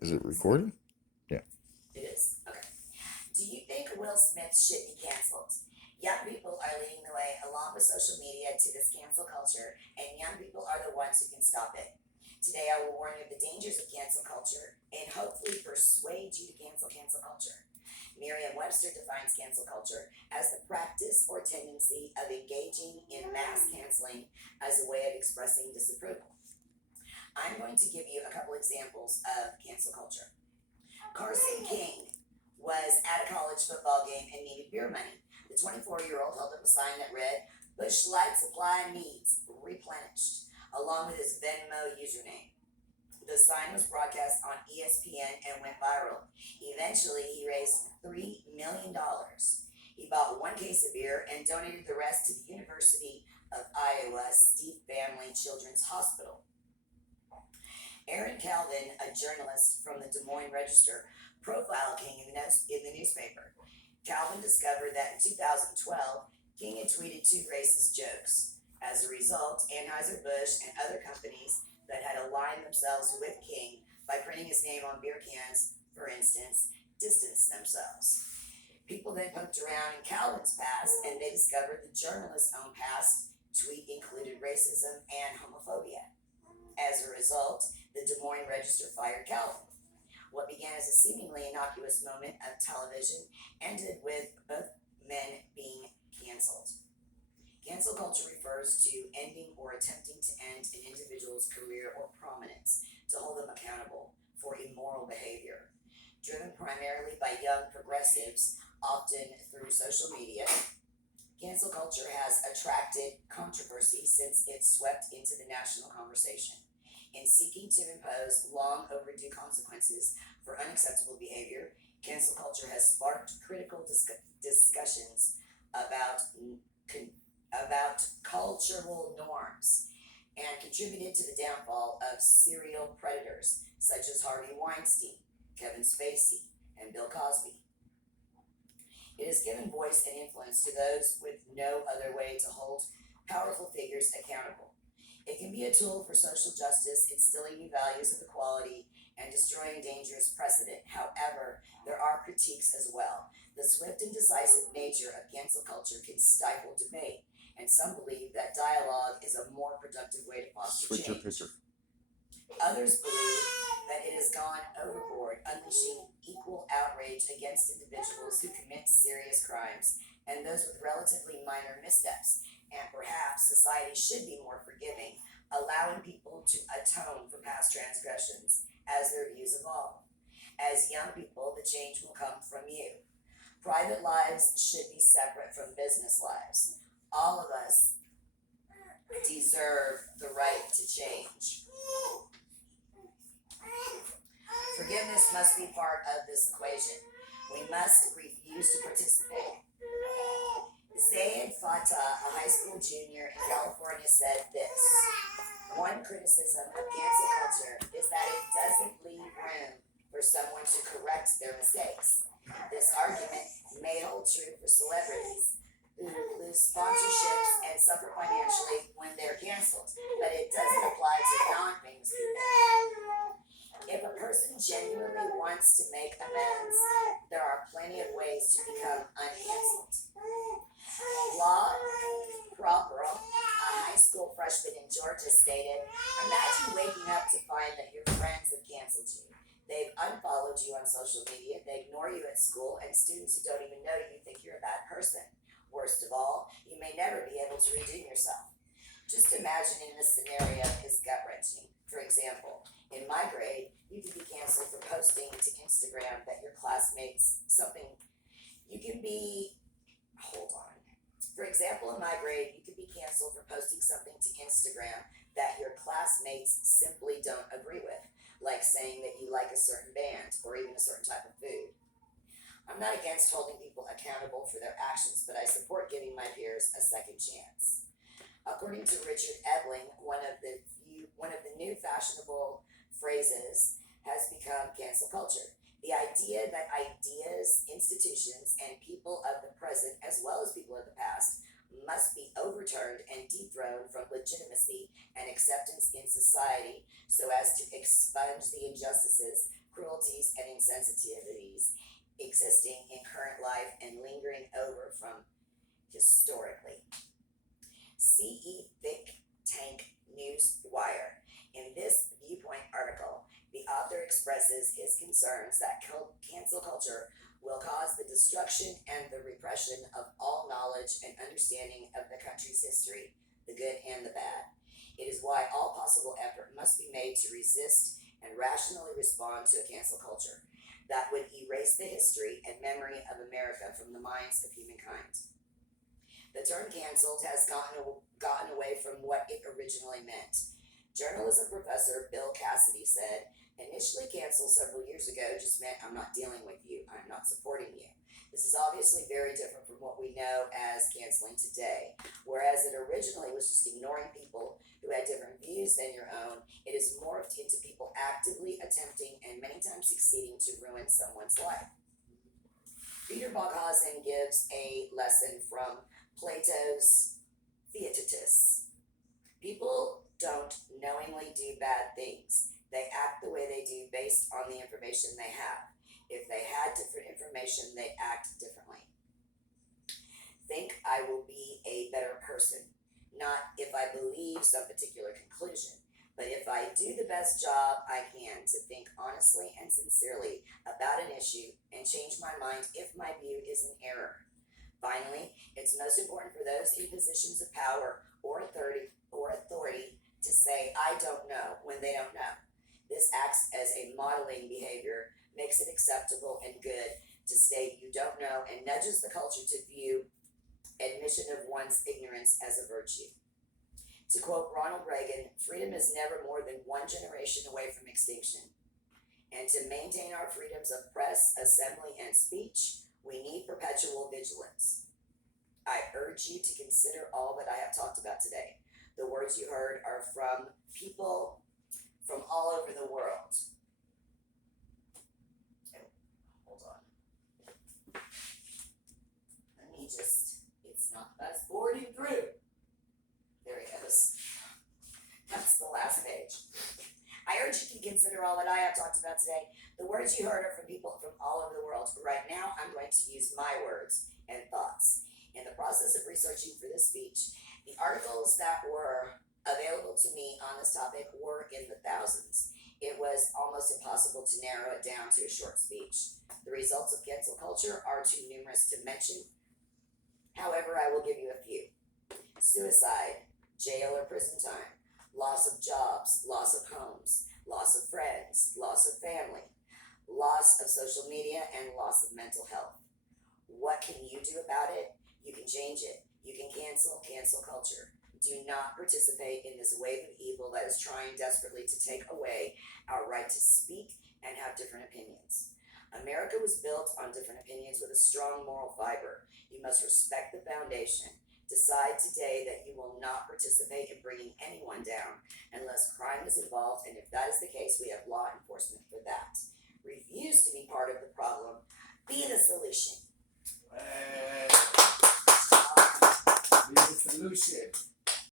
Is it recording? Yeah. It is? Okay. Do you think Will Smith should be canceled? Young people are leading the way along with social media to this cancel culture, and young people are the ones who can stop it. Today, I will warn you of the dangers of cancel culture and hopefully persuade you to cancel culture. Merriam-Webster defines cancel culture as the practice or tendency of engaging in mass canceling as a way of expressing disapproval. I'm going to give you a couple examples of cancel culture. Carson King was at a college football game and needed beer money. The 24-year-old held up a sign that read, "Busch Light supply needs replenished," along with his Venmo username. The sign was broadcast on ESPN and went viral. Eventually, he raised $3 million. He bought one case of beer and donated the rest to the University of Iowa Steve Family Children's Hospital. Aaron Calvin, a journalist from the Des Moines Register, profiled King in the newspaper. Calvin discovered that in 2012, King had tweeted two racist jokes. As a result, Anheuser-Busch and other companies that had aligned themselves with King by printing his name on beer cans, for instance, distanced themselves. People then poked around in Calvin's past, and they discovered the journalist's own past tweet included racism and homophobia. As a result, the Des Moines Register fired Calvin. What began as a seemingly innocuous moment of television ended with both men being canceled. Cancel culture refers to ending or attempting to end an individual's career or prominence to hold them accountable for immoral behavior. Driven primarily by young progressives, often through social media, cancel culture has attracted controversy since it swept into the national conversation. In seeking to impose long overdue consequences for unacceptable behavior, cancel culture has sparked critical discussions about cultural norms and contributed to the downfall of serial predators such as Harvey Weinstein, Kevin Spacey, and Bill Cosby. It has given voice and influence to those with no other way to hold powerful figures accountable. It can be a tool for social justice, instilling new values of equality and destroying dangerous precedent. However, there are critiques as well. The swift and decisive nature of cancel culture can stifle debate, and some believe that dialogue is a more productive way to foster Switch your change. picture. Others believe that it has gone overboard, unleashing equal outrage against individuals who commit serious crimes and those with relatively minor missteps. And perhaps society should be more forgiving, allowing people to atone for past transgressions as their views evolve. As young people, the change will come from you. Private lives should be separate from business lives. All of us deserve the right to change. Forgiveness must be part of this equation. We must refuse to participate. Zayed Fatah, a high school junior in California, said this: "One criticism of cancel culture is that it doesn't leave room for someone to correct their mistakes. This argument may hold true for celebrities who lose sponsorships and suffer financially when they're canceled, but it doesn't apply to non-famous people. If a person genuinely wants to make amends, there are plenty of ways to become uncanceled." Law Properl, a high school freshman in Georgia, stated, "Imagine waking up to find that your friends have canceled you. They've unfollowed you on social media, they ignore you at school, and students who don't even know you think you're a bad person. Worst of all, you may never be able to redeem yourself." Just imagining this scenario is gut-wrenching. For example, in my grade, you could be canceled for posting to Instagram that your classmates something. You can be, hold on. For example, in my grade, you could be canceled for posting something to Instagram that your classmates simply don't agree with, like saying that you like a certain band or even a certain type of food. I'm not against holding people accountable for their actions, but I support giving my peers a second chance. According to Richard Ebling, one of the new fashionable phrases has become cancel culture. The idea that ideas, institutions, and people of the present, as well as people of the past, must be overturned and dethroned from legitimacy and acceptance in society so as to expunge the injustices, cruelties, and insensitivities existing in current life and lingering over from historically. C.E. Think Tank Newswire. In this Viewpoint article, the author expresses his concerns that cancel culture will cause the destruction and the repression of all knowledge and understanding of the country's history, the good and the bad. It is why all possible effort must be made to resist and rationally respond to a cancel culture that would erase the history and memory of America from the minds of humankind. The term canceled has gotten away from what it originally meant. Journalism professor Bill Cassidy said, "Initially canceled several years ago just meant I'm not dealing with you, I'm not supporting you." This is obviously very different from what we know as canceling today. Whereas it originally was just ignoring people who had different views than your own, it has morphed into people actively attempting and many times succeeding to ruin someone's life. Peter Boghossian gives a lesson from Plato's Theaetetus. People don't knowingly do bad things. They act the way they do based on the information they have. If they had different information, they act differently. Think I will be a better person, not if I believe some particular conclusion, but if I do the best job I can to think honestly and sincerely about an issue and change my mind if my view is in error. Finally, it's most important for those in positions of power or authority to say, "I don't know," when they don't know. This acts as a modeling behavior, makes it acceptable and good to state you don't know, and nudges the culture to view admission of one's ignorance as a virtue. To quote Ronald Reagan, "Freedom is never more than one generation away from extinction." And to maintain our freedoms of press, assembly, and speech, we need perpetual vigilance. I urge you to consider all that I have talked about today. The words you heard are from people from all over the world. Oh, hold on. Let me it's not fast forwarding through. There it goes. That's the last page. I urge you to consider all that I have talked about today. The words you heard are from people from all over the world. Right now, I'm going to use my words and thoughts. In the process of researching for this speech, the articles that were available to me on this topic were in the thousands. It was almost impossible to narrow it down to a short speech. The results of cancel culture are too numerous to mention. However, I will give you a few. Suicide, jail or prison time, loss of jobs, loss of homes, loss of friends, loss of family, loss of social media, and loss of mental health. What can you do about it? You can change it. You can cancel culture. Do not participate in this wave of evil that is trying desperately to take away our right to speak and have different opinions. America was built on different opinions with a strong moral fiber. You must respect the foundation. Decide today that you will not participate in bringing anyone down unless crime is involved, and if that is the case, we have law enforcement for that. Refuse to be part of the problem. Be the solution. Be the solution.